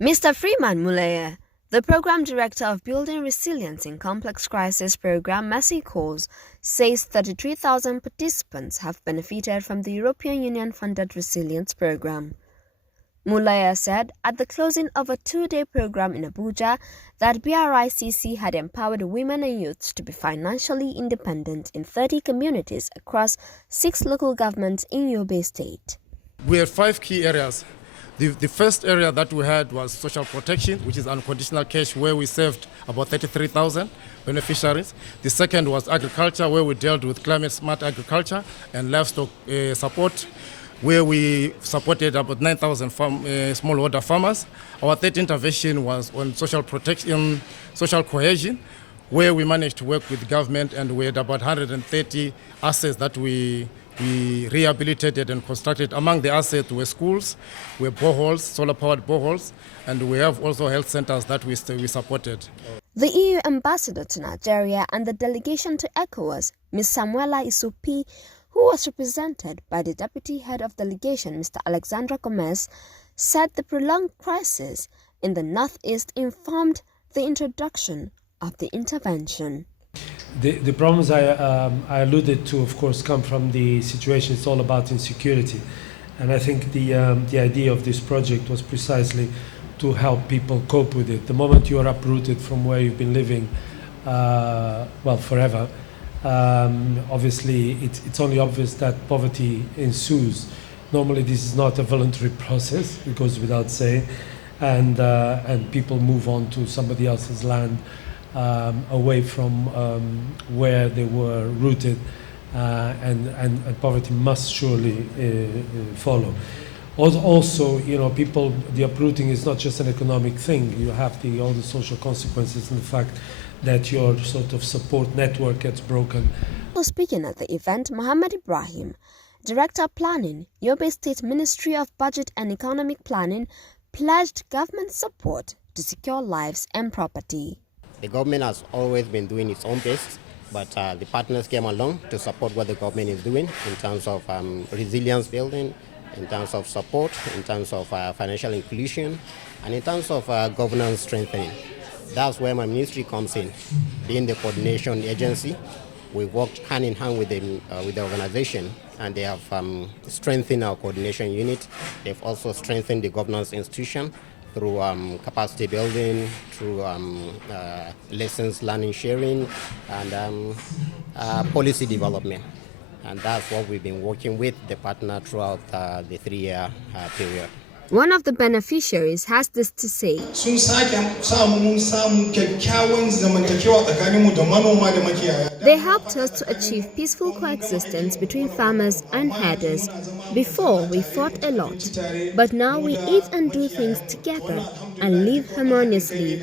Mr. Freeman Muleye, the Program Director of Building Resilience in Complex Crisis Program MESI, says 33,000 participants have benefited from the European Union-funded Resilience Program. Muleye said at the closing of a two-day program in Abuja that BRICC had empowered women and youths to be financially independent in 30 communities across 6 local governments in Yobe State. We had 5 key areas. The first area that we had was social protection, which is unconditional cash, where we served about 33,000 beneficiaries. The second was agriculture, where we dealt with climate-smart agriculture and livestock support, where we supported about 9,000 smallholder farmers. Our third intervention was on social protection, social cohesion, where we managed to work with government, and we had about 130 assets that we rehabilitated and constructed. Among the assets were schools, were boreholes, solar-powered boreholes, and we have also health centers that we supported. The EU ambassador to Nigeria and the delegation to ECOWAS, Ms. Samuela Isupi, who was represented by the deputy head of delegation, Mr. Alexandra Gomez, said the prolonged crisis in the northeast informed the introduction of the intervention. The problems I alluded to, of course, come from the situation. It's all about insecurity. And I think the idea of this project was precisely to help people cope with it. The moment you are uprooted from where you've been living, forever, obviously it's only obvious that poverty ensues. Normally this is not a voluntary process, it goes without saying, and people move on to somebody else's land, away from where they were rooted, and poverty must surely follow. Also, people, the uprooting is not just an economic thing. You have all the social consequences and the fact that your sort of support network gets broken. Speaking at the event, Mohammed Ibrahim, Director Planning, Yobe State Ministry of Budget and Economic Planning, pledged government support to secure lives and property. The government has always been doing its own best, but the partners came along to support what the government is doing in terms of resilience building, in terms of support, in terms of financial inclusion, and in terms of governance strengthening. That's where my ministry comes in. Being the coordination agency, we worked hand in hand with the organization, and they have strengthened our coordination unit. They've also strengthened the governance institution through capacity building, through lessons learning sharing, and policy development. And that's what we've been working with the partner throughout the 3-year period. One of the beneficiaries has this to say. They helped us to achieve peaceful coexistence between farmers and herders. Before, we fought a lot, but now we eat and do things together and live harmoniously.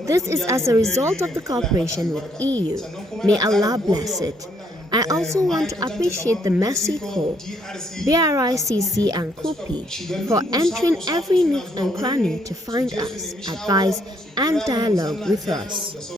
This is as a result of the cooperation with EU. May Allah bless it. I also want to appreciate the MESI Corps, BRICC and KUPI for entering every nook and cranny to find us, advise and dialogue with us.